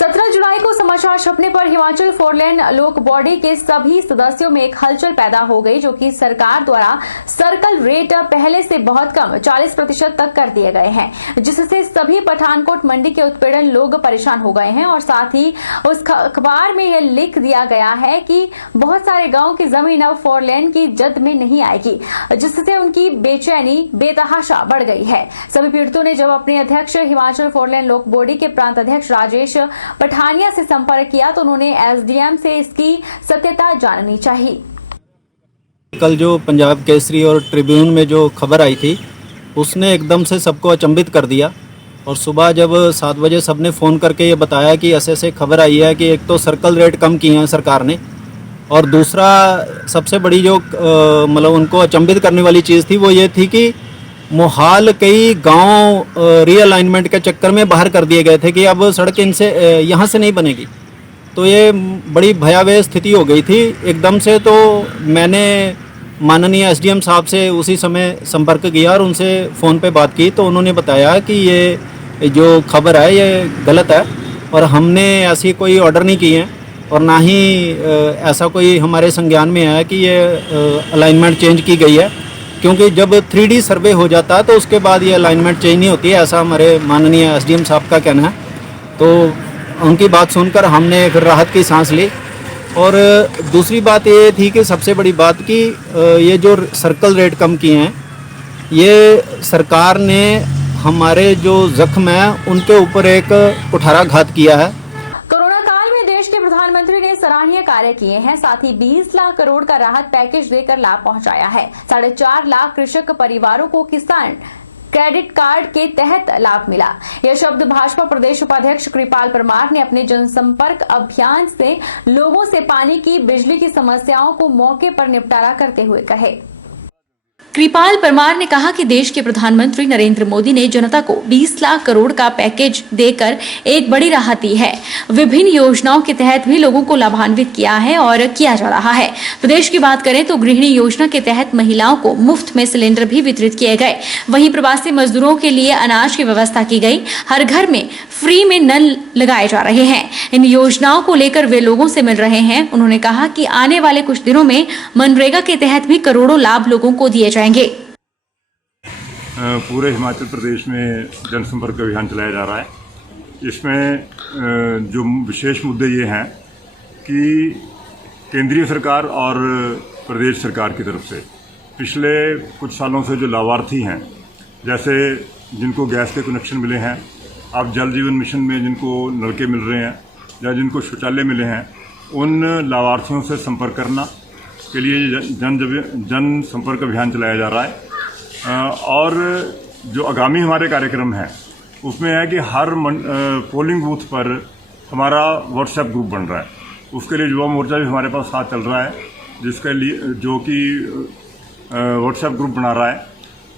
17 जुलाई को समाचार छपने पर हिमाचल फोरलेन लोक बॉडी के सभी सदस्यों में एक हलचल पैदा हो गई, जो कि सरकार द्वारा सर्कल रेट पहले से बहुत कम 40% तक कर दिए गए हैं, जिससे सभी पठानकोट मंडी के उत्पीड़न लोग परेशान हो गए हैं। और साथ ही उस अखबार में यह लिख दिया गया है कि बहुत सारे गांव की जमीन अब फोरलेन की जद में नहीं आएगी, जिससे उनकी बेचैनी बेतहाशा बढ़ गई है। सभी पीड़ितों ने जब अपने अध्यक्ष हिमाचल फोरलेन लोक बॉडी के प्रांत अध्यक्ष राजेश पठानिया से संपर्क किया तो उन्होंने एसडीएम से इसकी सत्यता जाननी चाहिए। कल जो पंजाब केसरी और ट्रिब्यून में जो खबर आई थी उसने एकदम से सबको अचंभित कर दिया। और सुबह जब 7 बजे सबने फ़ोन करके ये बताया कि ऐसे खबर आई है कि एक तो सर्कल रेट कम किए हैं सरकार ने, और दूसरा सबसे बड़ी जो मतलब उनको अचंभित करने वाली चीज़ थी वो ये थी कि मोहाल कई गांव रीअलाइनमेंट के चक्कर में बाहर कर दिए गए थे कि अब सड़क इनसे यहाँ से नहीं बनेगी। तो ये बड़ी भयावह स्थिति हो गई थी एकदम से। तो मैंने माननीय एसडीएम साहब से उसी समय संपर्क किया और उनसे फ़ोन पे बात की, तो उन्होंने बताया कि ये जो खबर है ये गलत है और हमने ऐसी कोई ऑर्डर नहीं किए हैं और ना ही ऐसा कोई हमारे संज्ञान में है कि ये अलाइनमेंट चेंज की गई है, क्योंकि जब 3D सर्वे हो जाता है तो उसके बाद ये अलाइनमेंट चेंज नहीं होती है, ऐसा हमारे माननीय एसडीएम साहब का कहना है। तो उनकी बात सुनकर हमने फिर राहत की सांस ली। और दूसरी बात ये थी कि सबसे बड़ी बात कि ये जो सर्कल रेट कम किए हैं ये सरकार ने हमारे जो जख्म है उनके ऊपर एक कुठाराघात किया है। प्रधानमंत्री ने सराहनीय कार्य किए हैं, साथ ही 20 लाख करोड़ का राहत पैकेज देकर लाभ पहुंचाया है। 4.5 लाख कृषक परिवारों को किसान क्रेडिट कार्ड के तहत लाभ मिला। यह शब्द भाजपा प्रदेश उपाध्यक्ष कृपाल परमार ने अपने जनसंपर्क अभियान से लोगों से पानी की, बिजली की समस्याओं को मौके पर निपटारा करते हुए कहे। कृपाल परमार ने कहा कि देश के प्रधानमंत्री नरेंद्र मोदी ने जनता को 20 लाख करोड़ का पैकेज देकर एक बड़ी राहत दी है। विभिन्न योजनाओं के तहत भी लोगों को लाभान्वित किया है और किया जा रहा है। प्रदेश की बात करें तो गृहिणी योजना के तहत महिलाओं को मुफ्त में सिलेंडर भी वितरित किए गए। वहीं प्रवासी मजदूरों के लिए अनाज की व्यवस्था की गई। हर घर में फ्री में नल लगाए जा रहे हैं। इन योजनाओं को लेकर वे लोगों से मिल रहे हैं। उन्होंने कहा कि आने वाले कुछ दिनों में मनरेगा के तहत भी करोड़ों लाभ लोगों को दिए जाएंगे। पूरे हिमाचल प्रदेश में जनसंपर्क अभियान चलाया जा रहा है। इसमें जो विशेष मुद्दे ये हैं कि केंद्रीय सरकार और प्रदेश सरकार की तरफ से पिछले कुछ सालों से जो लाभार्थी हैं, जैसे जिनको गैस के कनेक्शन मिले हैं, अब जल जीवन मिशन में जिनको नलके मिल रहे हैं या जिनको शौचालय मिले हैं, उन लाभार्थियों से संपर्क करना के लिए जन संपर्क अभियान चलाया जा रहा है। और जो आगामी हमारे कार्यक्रम हैं उसमें है कि हर पोलिंग बूथ पर हमारा व्हाट्सएप ग्रुप बन रहा है। उसके लिए युवा मोर्चा भी हमारे पास साथ चल रहा है, जिसके लिए जो कि व्हाट्सएप ग्रुप बना रहा है।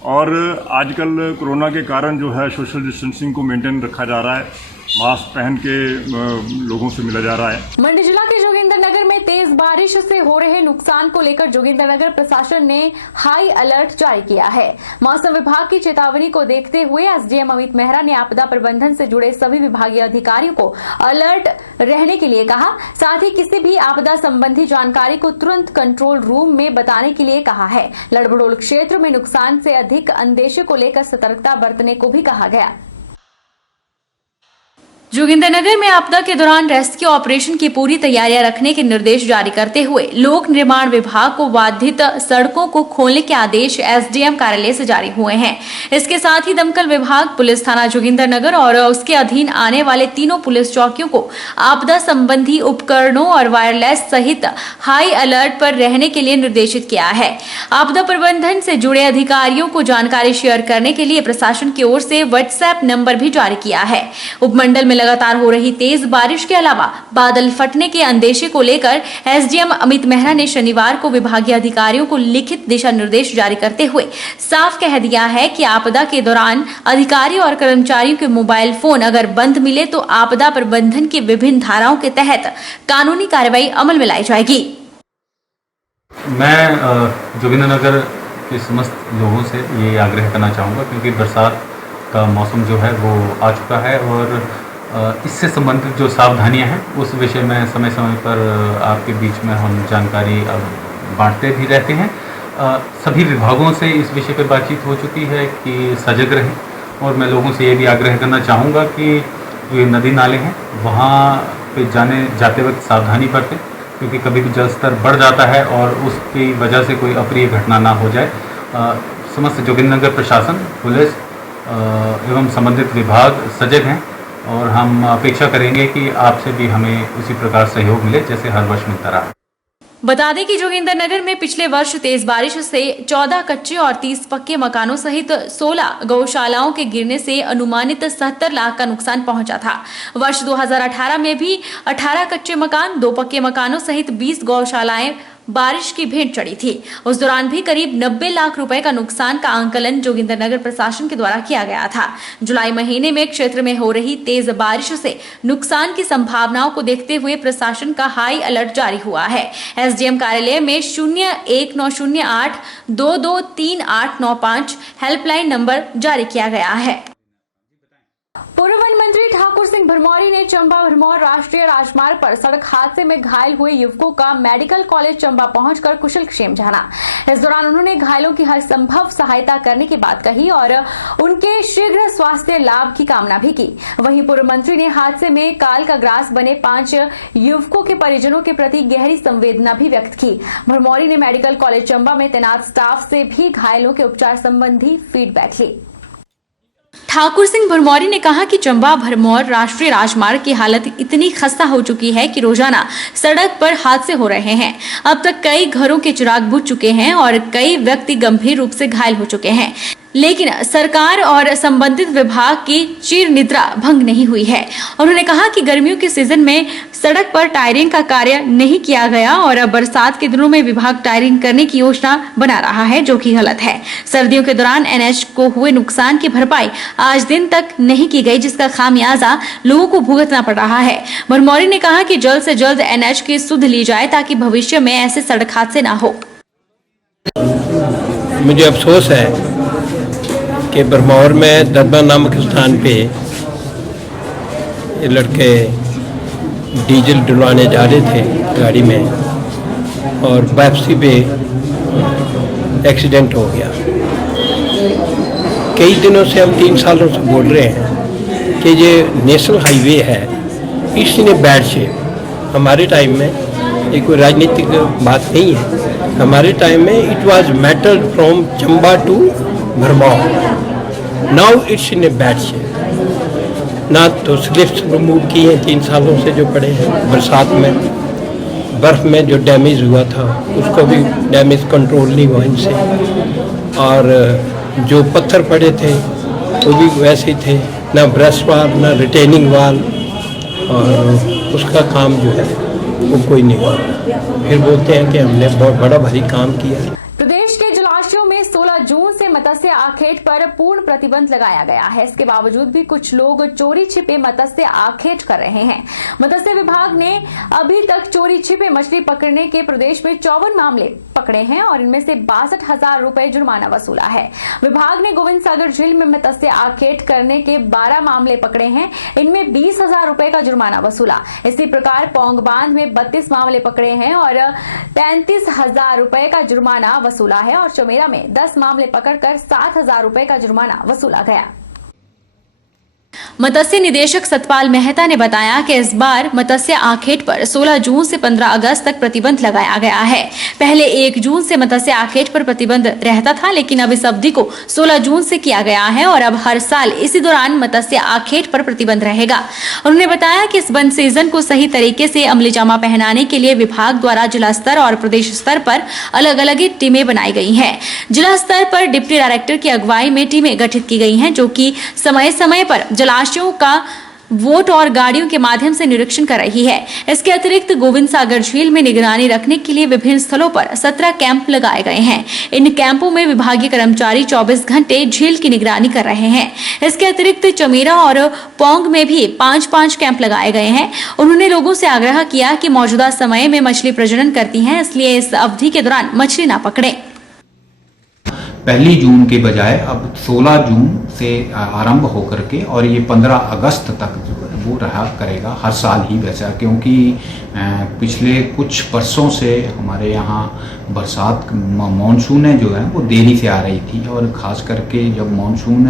और आजकल कोरोना के कारण जो है सोशल डिस्टेंसिंग को मेंटेन रखा जा रहा है, मास्क पहन के लोगों से मिला जा रहा है। मंडी जिला के जोगिंद्रनगर में तेज बारिश से हो रहे नुकसान को लेकर जोगिंद्रनगर प्रशासन ने हाई अलर्ट जारी किया है। मौसम विभाग की चेतावनी को देखते हुए एसडीएम अमित मेहरा ने आपदा प्रबंधन से जुड़े सभी विभागीय अधिकारियों को अलर्ट रहने के लिए कहा। साथ ही किसी भी आपदा संबंधी जानकारी को तुरंत कंट्रोल रूम में बताने के लिए कहा है। लड़भड़ोल क्षेत्र में नुकसान से अधिक अंदेशे को लेकर सतर्कता बरतने को भी कहा गया। जोगिंद्रनगर में आपदा के दौरान रेस्क्यू ऑपरेशन की पूरी तैयारियां रखने के निर्देश जारी करते हुए लोक निर्माण विभाग को बाधित सड़कों को खोलने के आदेश एसडीएम कार्यालय से जारी हुए हैं। इसके साथ ही दमकल विभाग, पुलिस थाना जोगिंद्रनगर और उसके अधीन आने वाले तीनों पुलिस चौकियों को आपदा संबंधी उपकरणों और वायरलेस सहित हाई अलर्ट पर रहने के लिए निर्देशित किया है। आपदा प्रबंधन से जुड़े अधिकारियों को जानकारी शेयर करने के लिए प्रशासन की ओर से व्हाट्सएप नंबर भी जारी किया है। उपमंडल में लगातार हो रही तेज बारिश के अलावा बादल फटने के अंदेशे को लेकर एसडीएम अमित मेहरा ने शनिवार को विभागीय अधिकारियों को लिखित दिशा निर्देश जारी करते हुए साफ कह दिया है कि आपदा के दौरान अधिकारी और कर्मचारियों के मोबाइल फोन अगर बंद मिले तो आपदा प्रबंधन की विभिन्न धाराओं के तहत कानूनी कार्रवाई अमल में लाई जाएगी। मैं जोगिंद्रनगर के समस्त लोगों से ये आग्रह करना चाहूँगा, क्योंकि बरसात का मौसम जो है वो आ चुका है और इससे संबंधित जो सावधानियां हैं उस विषय में समय समय पर आपके बीच में हम जानकारी बांटते भी रहते हैं। सभी विभागों से इस विषय पर बातचीत हो चुकी है कि सजग रहें, और मैं लोगों से ये भी आग्रह करना चाहूँगा कि जो ये नदी नाले हैं वहाँ पे जाते वक्त सावधानी बरतें, क्योंकि कभी भी जल स्तर बढ़ जाता है और उसकी वजह से कोई अप्रिय घटना ना हो जाए। समस्त जोगिंद्रनगर प्रशासन, पुलिस एवं संबंधित विभाग सजग हैं, और हम अपेक्षा करेंगे कि आपसे भी हमें उसी प्रकार सहयोग मिले जैसे हर वर्ष मिलता रहा। बता दें कि जोगिंद्रनगर में पिछले वर्ष तेज बारिश से 14 कच्चे और 30 पक्के मकानों सहित 16 गौशालाओं के गिरने से अनुमानित 70 लाख का नुकसान पहुंचा था। वर्ष 2018 में भी 18 कच्चे मकान, 2 पक्के मकानों सहित 20 गौशालाएं बारिश की भेंट चढ़ी थी। उस दौरान भी करीब 90 लाख रुपए का नुकसान का आंकलन जोगिंद्रनगर प्रशासन के द्वारा किया गया था। जुलाई महीने में क्षेत्र में हो रही तेज बारिश से नुकसान की संभावनाओं को देखते हुए प्रशासन का हाई अलर्ट जारी हुआ है। एसडीएम कार्यालय में 019082238895 हेल्पलाइन नंबर जारी किया गया है। पूर्व वन मंत्री ठाकुर सिंह भरमौरी ने चंबा भरमौर राष्ट्रीय राजमार्ग पर सड़क हादसे में घायल हुए युवकों का मेडिकल कॉलेज चंबा पहुंचकर कुशलक्षेम जाना। इस दौरान उन्होंने घायलों की हर संभव सहायता करने की बात कही और उनके शीघ्र स्वास्थ्य लाभ की कामना भी की। वहीं पूर्व मंत्री ने हादसे में काल का ग्रास बने 5 युवकों के परिजनों के प्रति गहरी संवेदना भी व्यक्त की। भरमौरी ने मेडिकल कॉलेज चंबा में तैनात स्टाफ से भी घायलों के उपचार संबंधी फीडबैक ली। ठाकुर सिंह भरमौरी ने कहा कि चंबा भरमौर राष्ट्रीय राजमार्ग की हालत इतनी खस्ता हो चुकी है कि रोजाना सड़क पर हादसे हो रहे हैं। अब तक कई घरों के चिराग बुझ चुके हैं और कई व्यक्ति गंभीर रूप से घायल हो चुके हैं, लेकिन सरकार और संबंधित विभाग की चिर निद्रा भंग नहीं हुई है। उन्होंने कहा कि गर्मियों के सीजन में सड़क पर टायरिंग का कार्य नहीं किया गया और अब बरसात के दिनों में विभाग टायरिंग करने की योजना बना रहा है, जो कि गलत है। सर्दियों के दौरान एनएच को हुए नुकसान की भरपाई आज दिन तक नहीं की गई, जिसका खामियाजा लोगों को भुगतना पड़ रहा है। भरमौरी ने कहा कि जल्द से जल्द एनएच की सुध ली जाए ताकि भविष्य में ऐसे सड़क हादसे न हो। मुझे अफसोस है कि भरमौर में दरबा नामक स्थान पे ये लड़के डीजल डलवाने जा रहे थे गाड़ी में और वापसी पे एक्सीडेंट हो गया। कई दिनों से हम 3 सालों से बोल रहे हैं कि ये नेशनल हाईवे है, इसने बैड शेप। हमारे टाइम में ये कोई राजनीतिक बात नहीं है, हमारे टाइम में it was metal from Chamba to Bharmour. Now it's in a bad shape. ना तो स्लिप्स रिमूव किए हैं 3 सालों से जो पड़े हैं, बरसात में बर्फ़ में जो डैमेज हुआ था उसको भी डैमेज कंट्रोल नहीं हुआ इनसे, और जो पत्थर पड़े थे वो भी वैसे ही थे, ना ब्रश वाल ना रिटेनिंग वाल, और उसका काम जो है वो कोई नहीं हुआ। फिर बोलते हैं कि हमने बहुत बड़ा भारी काम किया। प्रदेश के जलाशयों में 16 जून से मत्स्य आखेट पर पूर्ण प्रतिबंध लगाया गया है। इसके बावजूद भी कुछ लोग चोरी छिपे मत्स्य आखेट कर रहे हैं। मत्स्य विभाग ने अभी तक चोरी छिपे मछली पकड़ने के प्रदेश में 54 मामले पकड़े हैं और इनमें से 62,000 रुपए जुर्माना वसूला है। विभाग ने गोविंद सागर झील में मत्स्य आखेट करने के 12 मामले पकड़े हैं, इनमें 20,000 रुपए का जुर्माना वसूला। इसी प्रकार पौंग बांध में 32 मामले पकड़े हैं और 35,000 रुपए का जुर्माना वसूला है और चमेरा में 10 मामले पकड़कर 7,000 रुपए का जुर्माना वसूला गया। मत्स्य निदेशक सतपाल मेहता ने बताया कि इस बार मत्स्य आखेट पर 16 जून से 15 अगस्त तक प्रतिबंध लगाया गया है। पहले 1 जून से मत्स्य आखेट पर प्रतिबंध रहता था, लेकिन अब इस अवधि को 16 जून से किया गया है और अब हर साल इसी दौरान मत्स्य आखेट पर प्रतिबंध रहेगा। उन्होंने बताया कि इस बंद सीजन को सही तरीके से अमली जामा पहनाने के लिए विभाग द्वारा जिला स्तर और प्रदेश स्तर पर अलग अलग टीमें बनाई गई हैं। जिला स्तर पर डिप्टी डायरेक्टर की अगुवाई में टीमें गठित की गई हैं, जो कि समय समय पर जलाशयों का वोट और गाड़ियों के माध्यम से निरीक्षण कर रही है। इसके अतिरिक्त गोविंद सागर झील में निगरानी रखने के लिए विभिन्न स्थलों पर 17 कैंप लगाए गए हैं। इन कैंपों में विभागीय कर्मचारी 24 घंटे झील की निगरानी कर रहे हैं। इसके अतिरिक्त चमेरा और पौंग में भी 5-5 कैंप लगाए गए हैं। उन्होंने लोगों से आग्रह किया कि मौजूदा समय में मछली प्रजनन करती हैं, इसलिए इस अवधि के दौरान मछली न पकड़ें। 1 जून के बजाय अब 16 जून से आरंभ होकर के और ये 15 अगस्त तक वो रहा करेगा हर साल ही वैसा, क्योंकि पिछले कुछ बरसों से हमारे यहाँ बरसात मानसूनें जो है वो देरी से आ रही थी, और ख़ास करके जब मानसून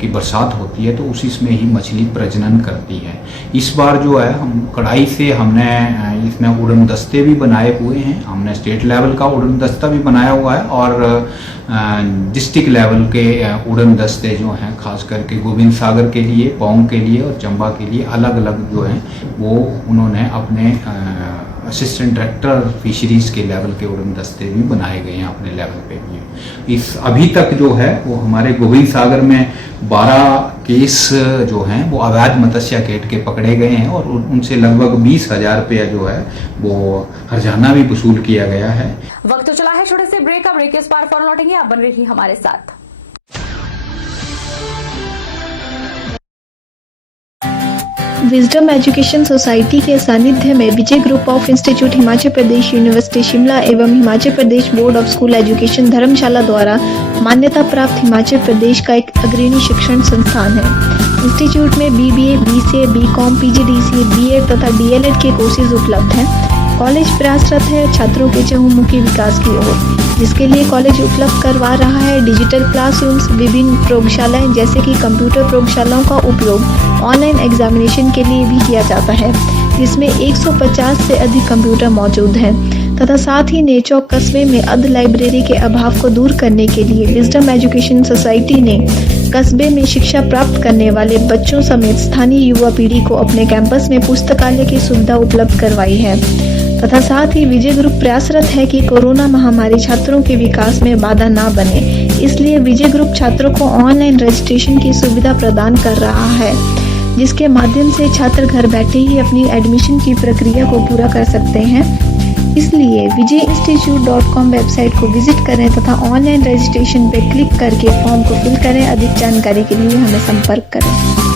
की बरसात होती है तो उसी में ही मछली प्रजनन करती है। इस बार जो है हम कड़ाई से हमने इसमें उड़न दस्ते भी बनाए हुए हैं, हमने स्टेट लेवल का उड़न दस्ता भी बनाया हुआ है और डिस्ट्रिक्ट लेवल के उड़न दस्ते जो हैं खास करके गोविंद सागर के लिए, पौंग के लिए और चंबा के लिए अलग अलग जो हैं वो उन्होंने अपने असिस्टेंट डायरेक्टर फिशरीज के लेवल के उड़न दस्ते भी बनाए गए हैं अपने लेवल पे भी। इस अभी तक जो है वो हमारे गोविंद सागर में 12 केस जो हैं वो अवैध मत्स्य कैट के पकड़े गए हैं और उनसे लगभग 20,000 रुपया जो है वो हर्जाना भी वसूल किया गया है। वक्त तो चला है छोटे से ब्रेक का। ब्रेक के इस पार फौरन लौटेंगे, आप बन रही हमारे साथ। विजडम एजुकेशन सोसाइटी के सानिध्य में Vijay group of institute Himachal Pradesh university Shimla एवं Himachal Pradesh board of school education Dharamshala द्वारा मान्यता प्राप्त हिमाचल प्रदेश का एक अग्रणी शिक्षण संस्थान है। इंस्टीट्यूट में BBA, BCA, BCom, PGDCA, BEd तथा DLEd के कोर्सेज उपलब्ध हैं। कॉलेज प्रयासरत है छात्रों के चहुमुखी विकास की ओर, जिसके लिए कॉलेज उपलब्ध करवा रहा है डिजिटल क्लासरूम्स, विभिन्न प्रयोगशालाएं जैसे कि कंप्यूटर प्रयोगशालाओं का उपयोग ऑनलाइन एग्जामिनेशन के लिए भी किया जाता है, जिसमें 150 से अधिक कंप्यूटर मौजूद हैं तथा साथ ही नेचौक कस्बे में अर्ध लाइब्रेरी के अभाव को दूर करने के लिए विजडम एजुकेशन सोसाइटी ने कस्बे में शिक्षा प्राप्त करने वाले बच्चों समेत स्थानीय युवा पीढ़ी को अपने कैंपस में पुस्तकालय की सुविधा उपलब्ध करवाई है तथा साथ ही विजय ग्रुप प्रयासरत है कि कोरोना महामारी छात्रों के विकास में बाधा ना बने, इसलिए विजय ग्रुप छात्रों को ऑनलाइन रजिस्ट्रेशन की सुविधा प्रदान कर रहा है, जिसके माध्यम से छात्र घर बैठे ही अपनी एडमिशन की प्रक्रिया को पूरा कर सकते हैं। इसलिए vijayiinstitute.com वेबसाइट को विजिट करें तथा ऑनलाइन रजिस्ट्रेशन पर क्लिक करके फॉर्म को फिल करें। अधिक जानकारी के लिए हमें संपर्क करें।